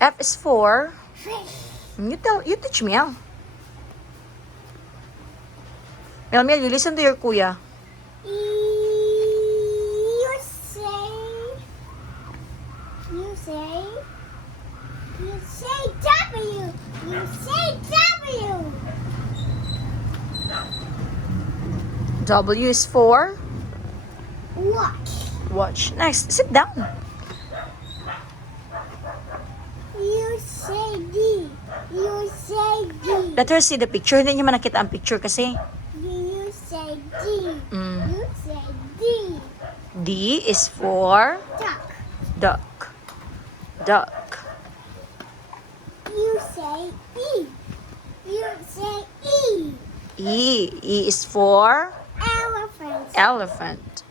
F is for... Fish. You teach me, ah. Mel, you listen to your kuya. You say W. You say W. W is for... Watch. Watch. Next, sit down. You say D. You say D. Let her see the picture. Hindi niyo man nakita ang picture kasi. You say D. Mm. You say D. D is for... Duck. Duck. Duck. You say E. You say E. E. E is for... Elephant. Elephant.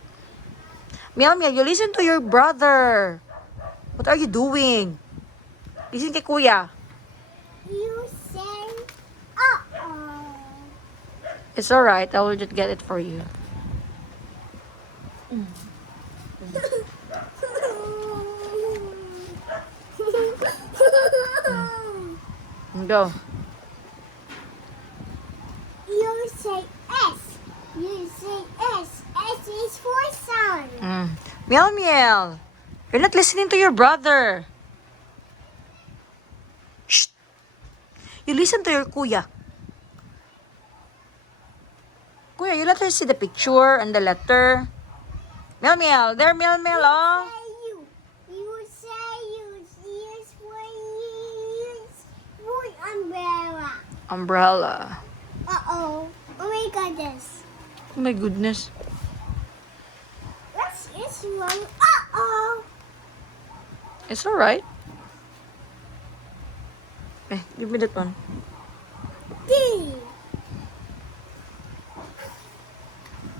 Mel, you listen to your brother. What are you doing? Listen kay kuya. You say uh-oh. It's alright. I will just get it for you. Go. You say S. You say S. S is for sun. Mel. You're not listening to your brother. Shh. You listen to your kuya. Kuya, you let her see the picture and the letter. Mel. There, Mel, oh. You say use for umbrella. Umbrella. Uh-oh. Oh my goodness. Oh my goodness. It's wrong. Uh-oh. It's alright. Give me that one. D.